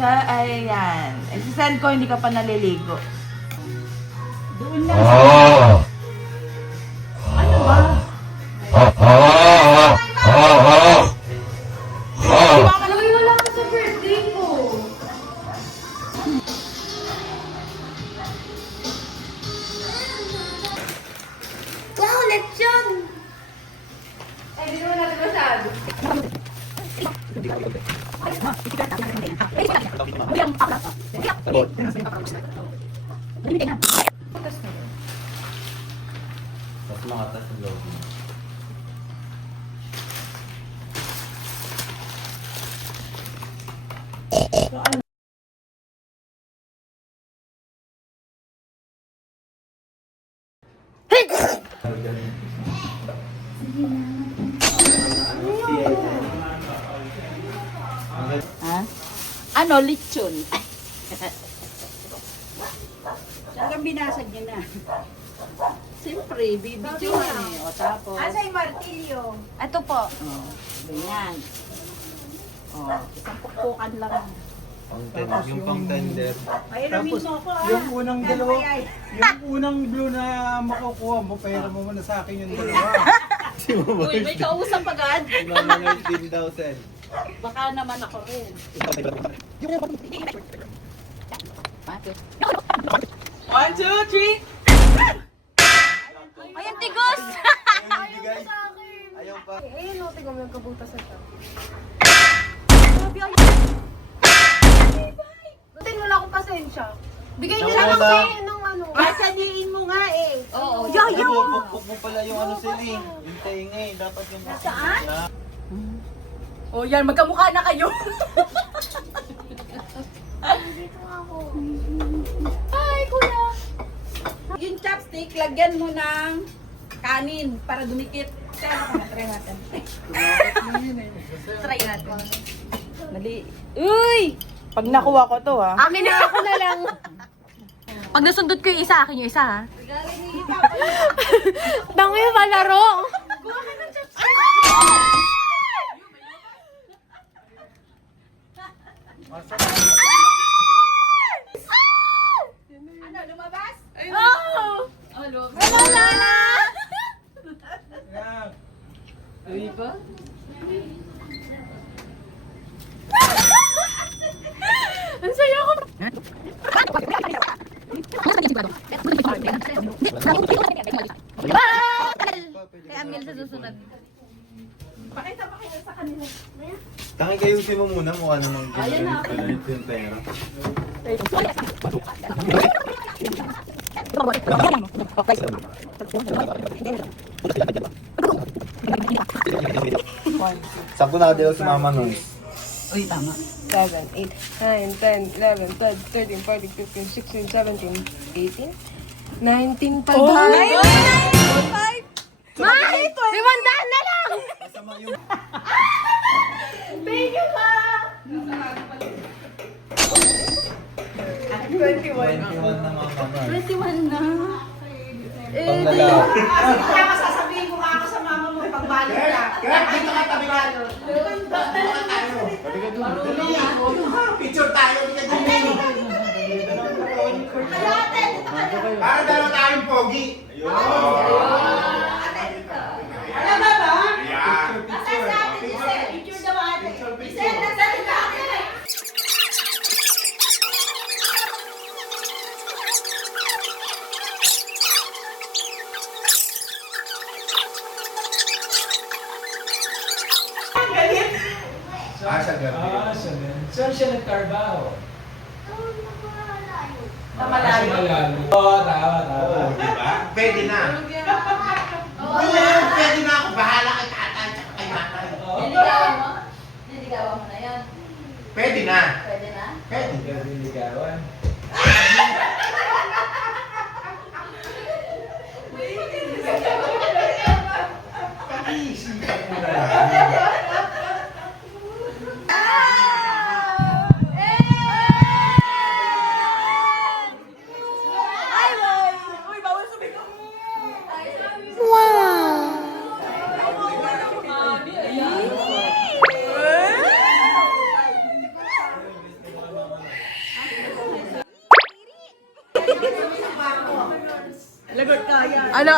Ayan. Isisend ko, hindi ka pa naliligo. Doon lang sa... Ano ba? Wala ka sa birthday ko. Wow, lechon! Ay, di naman natin masyado. Mas makatas ang loob mo. Ha? Ano? Lechon. Saan kang binasag niya na? Siyempre, bibidyo eh. O tapos... Asa yung martilyo? Ito po. O, ganyan. O, isang pukpukan lang. Yung pang tender. Ay, Tapos, mo ako yung unang dalawa, yung unang blue na makukuha mo, pera mo muna sa akin yung dalawa. Uy, may kausap agad. Mama 19,000. Baka naman ako rin. One, two, three. Ay, ang tigos! Ayaw pa. Ayun, no, tingnan mo yung kabutas na ito. Butin wala akong pasensya. Bigay niyo lang Wala. kasi ng ano. Kasaniin mo nga eh. Oo. Yayo! Bukbuk mo pala yung ano sila eh. Yung tenga eh. Dapat yung... Nasaan? O yan, magkamukha na kayo. Dito ako. Hi, kuya. Yung chopstick, lagyan mo ng kanin para dumikit. Try natin. Try natin. Mali. Uy! Pag nakuha ko to ha. Akin na ako na lang. Pag nasundot ko yung isa, akin yung isa ha. Dami yung malaro. Ano, lumabas? Oh! lumabas. Wala na! Yan. Uy ba? Ang saya ko. Kaya Amil sa susunod. Pakita sa kanila. Tangi kayo mo muna. Mukha namang gano'n yung pera. Sampu na kadeo si Mama Noy. Uy, tama. 7, 8, 9, 10, 11, 12, 13, 14, 15, 16, 17, 18, 19, 5. May! 500 na lang! Kasama yung... Thank you, ma! 21 na Mama Noy. 21 na. Panglalaki. Kaya masasabihin ko nga ako sa mama mo pagbalot ka. Dito ka tabi balot. Picture tayo, hindi ka dito. Para dalawa tayong pogi. Alam ba ba? Yeah. Nasaan sa atin, Giselle? Picture daw ate. Giselle, nasaan ka atin? Sa gabi. Saan siya nagtrabaho? Malayo. Oo, tama. Diba? Pwede na. Pwede na ako. Bahala kay tatay at kay nanay. Niligawan mo? Niligawan mo na yan. Pwede na. Pwede na? Pwede. Pwede ligawan. Pag-iisipan mo na lang. Lagot kaya. Ano?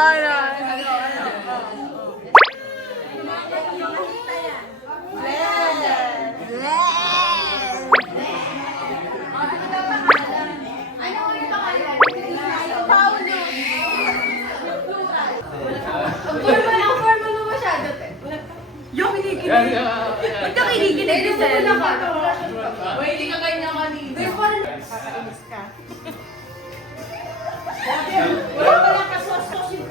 Yung kinikilig. Ba't ka kinikilig, Giselle? Hindi ka ganyan kanina. Kakainis ka. Wala pala kasos-sos yung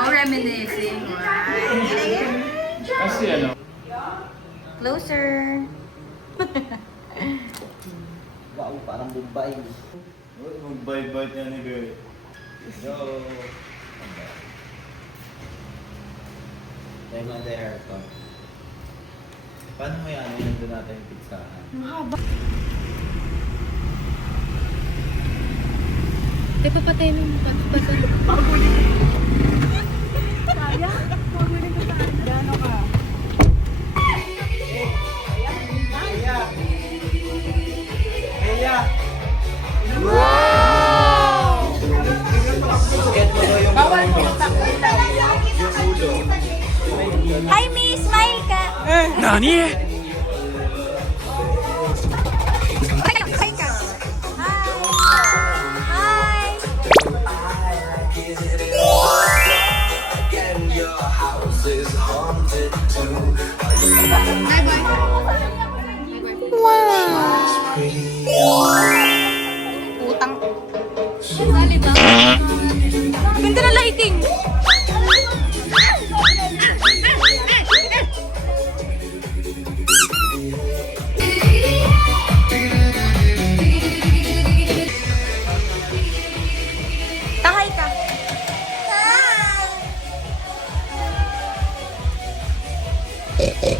Oh, reminiscing. Kasi ano? Closer. Wow, parang Bombay. Mag-bite-bite yan ni Bebe. Yo! Dahil mga the haircut. Paano mo yan? Nandun natin yung pizzahan. Di pa patay mo. Gano ka? Kaya, Bawal mo magpakita. Hi, Miss! Smile ka! Nani? Hi ka! Hi! Utang. Sali ba? Ganda na lighting! Tahay ka! Okay.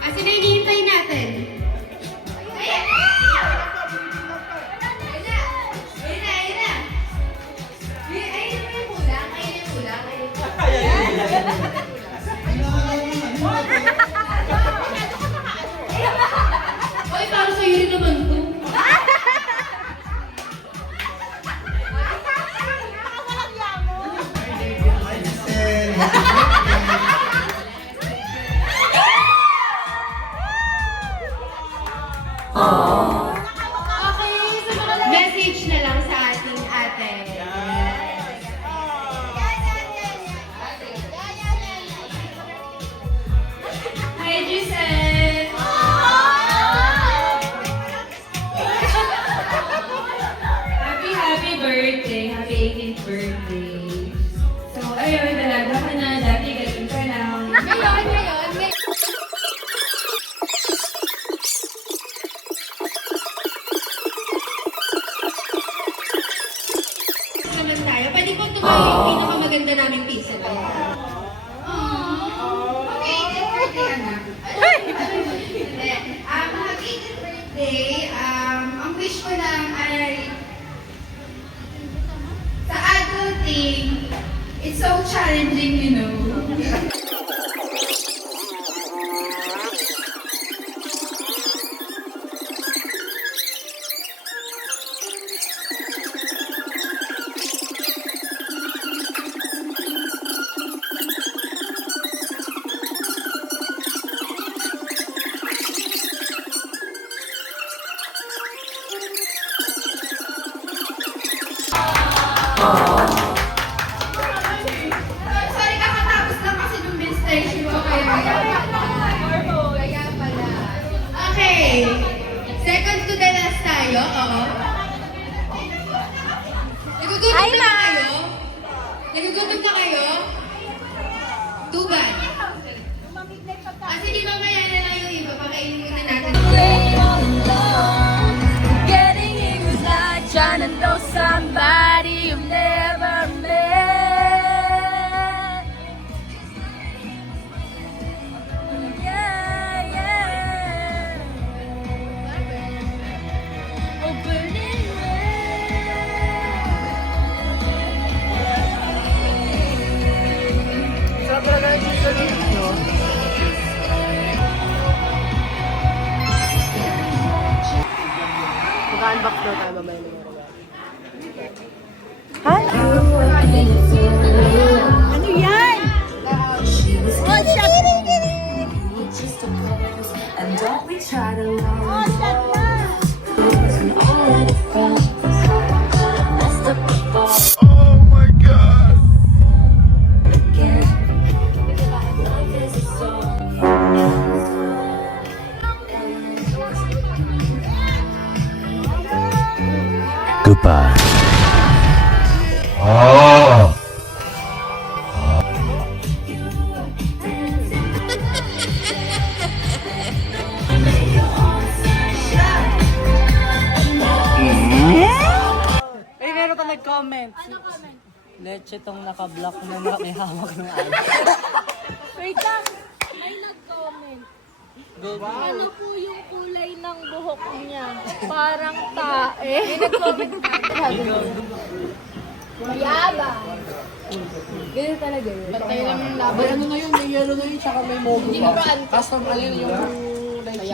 Asan na hinihintay natin? Ayun na! Ayun na yung kulang. Oy, parang sa'yo rin naman to. Message na lang sa ating ate. Hi, Giselle! Happy birthday! Happy 18th birthday! So, ayun, dalaga ka na. Dati, ganun ka lang. Ngayon. Naman tayo. Pwede po tumayo yung pinakamaganda naming pizza tayo. Okay, birthday, anak. Happy 18th birthday. Ang wish ko lang ay sa adulting, it's so challenging, you know. Sorry, kakatapos lang kasi nung menstruation ko kaya pala. Okay. Second to the last tayo. Oo. Nagugutom Hi, na Ma! kayo? Nagugutom na kayo? Too bad. Kasi di mamaya na lang yung iba. Pakainin muna natin. Getting in was like trying to know somebody you've never met. Goodbye. Eh, meron ka nag-comment. Ano comment? Leche tong naka-block na may hawak ng ano. Wait lang. May nag-comment. Ano po yung kulay ng buhok niya? Parang tae. May nag-comment. Yaba. Ganyan talaga yun. Patay lang yung laban. Ano na yun? May yellow na yun, tsaka may mogo pa. Custom ano yun, yung light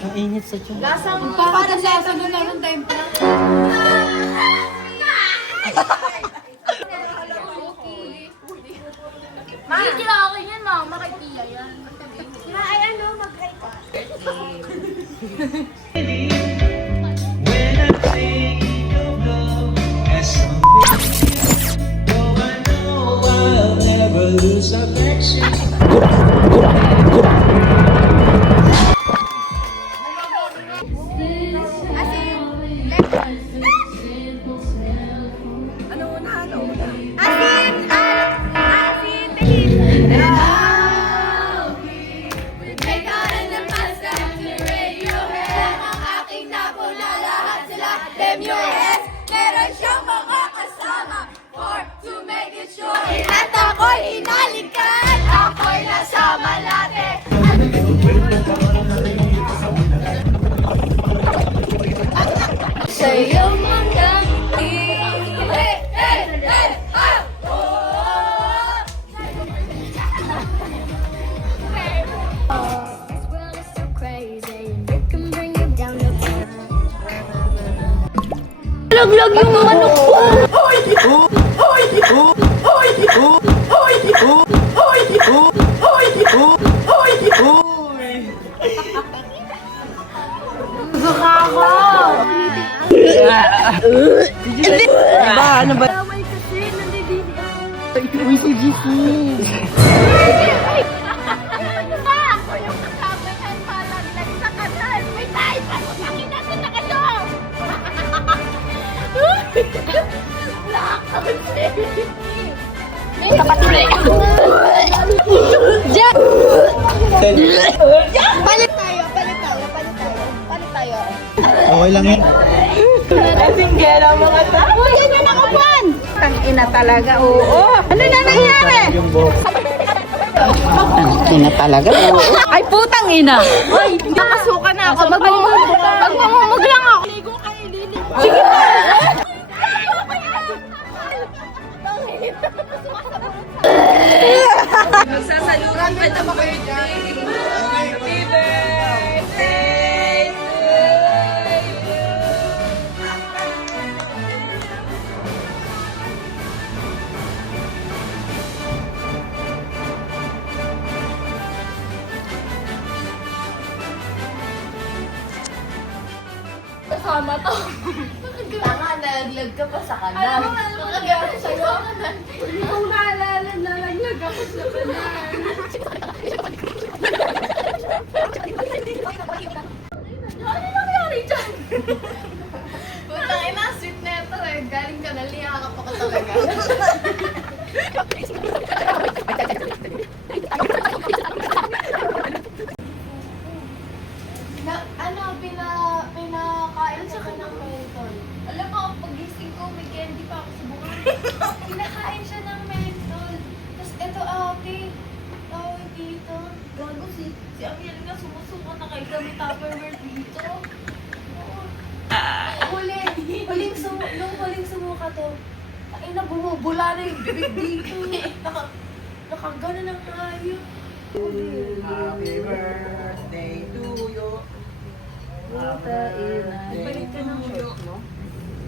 ang init sa tiyan. Lasang parang lasa doon lang ng time pa. Hindi akin yan, mama. Kay Tia yan. Ay, ano? Mag-hi ka. Meron siyang mga kasama for to make it sure. At ako'y hinalikan, ako'y nasama natin. Sa'yo mga ngiti. Hey, hey, hey, ah! Oh! This world is so crazy, and it can bring you down to laglag yung ano ko! Diba? Ano ba? Away kasi, nandibili. Uy, si Jiki. Ako yung kasama ng palaglag sa kanal. May tayo pa! Nakinasin na kayo! Palit tayo. Okay lang yun. Uy, ganyan ako, Juan! Ang ina talaga, oo. Ano na nangyari? Ina talaga. Ay, putang ina! Uy, nakasuka na ako. Magmamamag lang ako. Ligo kayo, Lili. Sige na! Magsasaluran ka na ba kayo dyan? Happy birthday to you! Kasama to. Tama, nalaglag ka pa sa kanan. Nakagano sa'yo. Hindi ko naalala, nalaglag ako sa kanan. Ano nangyari dyan? Putang ina, sweet na ito eh. Galing ka na, liyakap ako talaga. Pinakain siya ka ng menthol. Alam mo, pag-gising ko, may candy pa ako sa buhay. Kinakain siya ng menthol. Tapos eto ate, tawag dito. Gago si Amiel nga sumusuka na kay gamit Tupperware dito. Nung huling sumuka to, ay na bumubula na yung bibig dito. Nakagana ng hayop. Happy birthday to you. Balik ka ng shirt mo?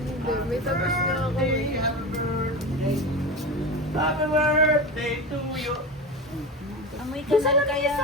Hindi, may tapos na ako eh. Happy birthday to you. Amoy ka na kaya.